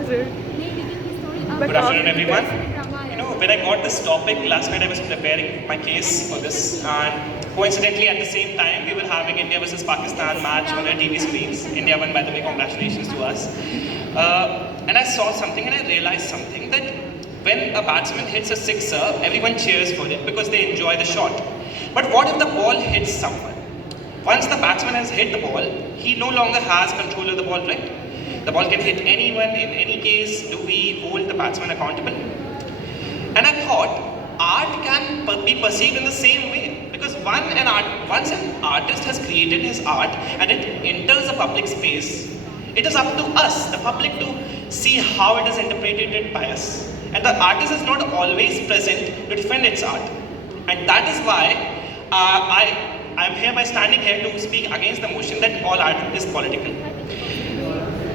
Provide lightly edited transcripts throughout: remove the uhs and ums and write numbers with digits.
was it? Good afternoon, everyone. When I got this topic last night, I was preparing my case for this, and coincidentally, at the same time, we were having India versus Pakistan match on our TV screens. India won, by the way. Congratulations to us. And I saw something, and I realized something, that when a batsman hits a sixer, everyone cheers for it because they enjoy the shot. But what if the ball hits someone? Once the batsman has hit the ball, he no longer has control of the ball, right? The ball can hit anyone. In any case, do we hold the batsman accountable? And I thought, art can be perceived in the same way, because once an artist has created his art and it enters a public space, it is up to us, the public, to see how it is interpreted by us. And the artist is not always present to defend its art. And that is why I am hereby standing here to speak against the motion that all art is political.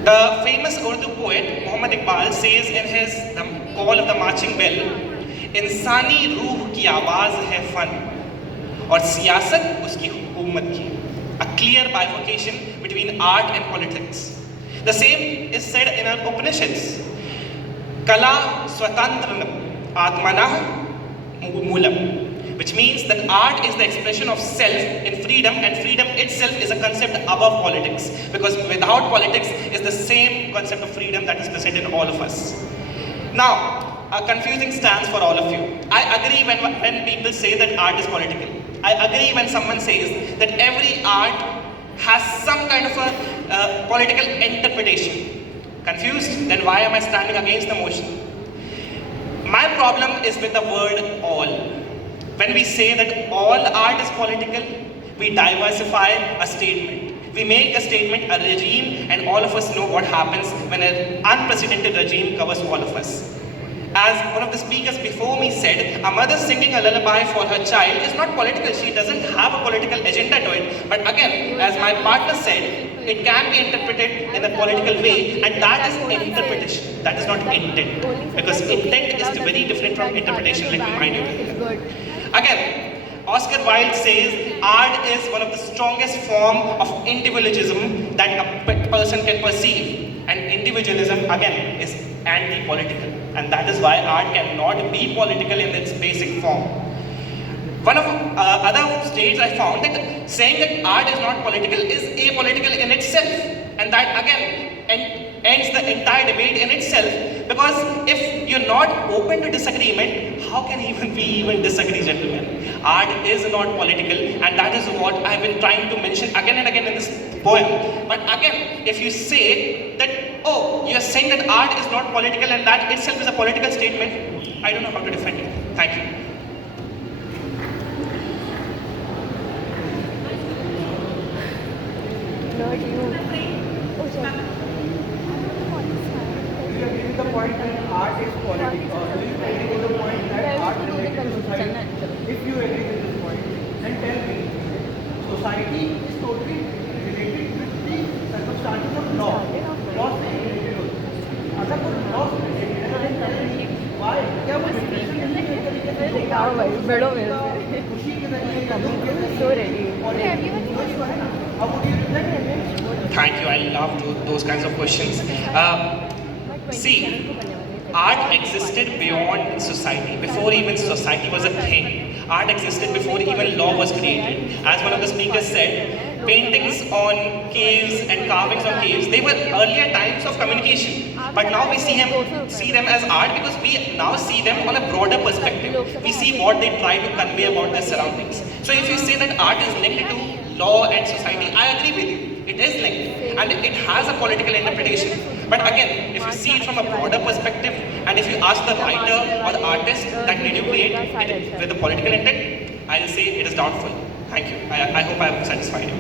The famous Urdu poet Muhammad Iqbal says in his The Call of the Marching Bell, इंसानी रूह की आवाज है fun और सियासत उसकी हुकूमत की. A clear bifurcation between art and politics. The same is said in our Upanishads. Kala swatantra atmanah moolam. Which means that art is the expression of self in freedom, and freedom itself is a concept above politics, because without politics is the same concept of freedom that is present in all of us. Now, a confusing stance for all of you. I agree when people say that art is political. I agree when someone says that every art has some kind of a political interpretation. Confused? Then why am I standing against the motion? My problem is with the word all. When we say that all art is political, we diversify a statement. We make a statement, a regime, and all of us know what happens when an unprecedented regime covers all of us. As one of the speakers before me said, a mother singing a lullaby for her child is not political. She doesn't have a political agenda to it. But again, as my partner said, it can be interpreted in a political way, and that is interpretation. That is not intent. Because intent is very different from interpretation, let me remind you. Again, Oscar Wilde says art is one of the strongest form of individualism that a person can perceive. And individualism, again, is anti-political. And that is why art cannot be political in its basic form. One of other states I found that saying that art is not political is apolitical in itself. And that, again, ends the entire debate in itself, because if you're not open to disagreement, how can we even disagree, gentlemen? Art is not political, and that is what I've been trying to mention again and again in this poem. But again, if you say that, oh, you're saying that art is not political and that itself is a political statement, I don't know how to defend it. Thank you. Not you. Oh, sorry. Do you agree with the point that art is political? Or do you agree with the point that art is related to society? If you agree with this point, then tell me, society is totally related with the circumstances of law. Law से related होती है. अगर कोई law से related है, then tell me why? क्या वो depression नहीं है तरीके से? हाँ भाई, बड़ो मेरे से. खुशी के तरीके का So ready. How would you reflect? Thank you. I love those kinds of questions. See, art existed beyond society, before even society was a thing. Art existed before even law was created. As one of the speakers said, paintings on caves and carvings on caves, they were earlier times of communication. But now we see them as art because we now see them on a broader perspective. We see what they try to convey about their surroundings. So if you say that art is linked to law and society, I agree with you. It is linked and it has a political interpretation. But again, if you see it from a broader perspective and if you ask the writer or the artist that did you create it with a political intent, I'll say it is doubtful. Thank you. I hope I have satisfied you.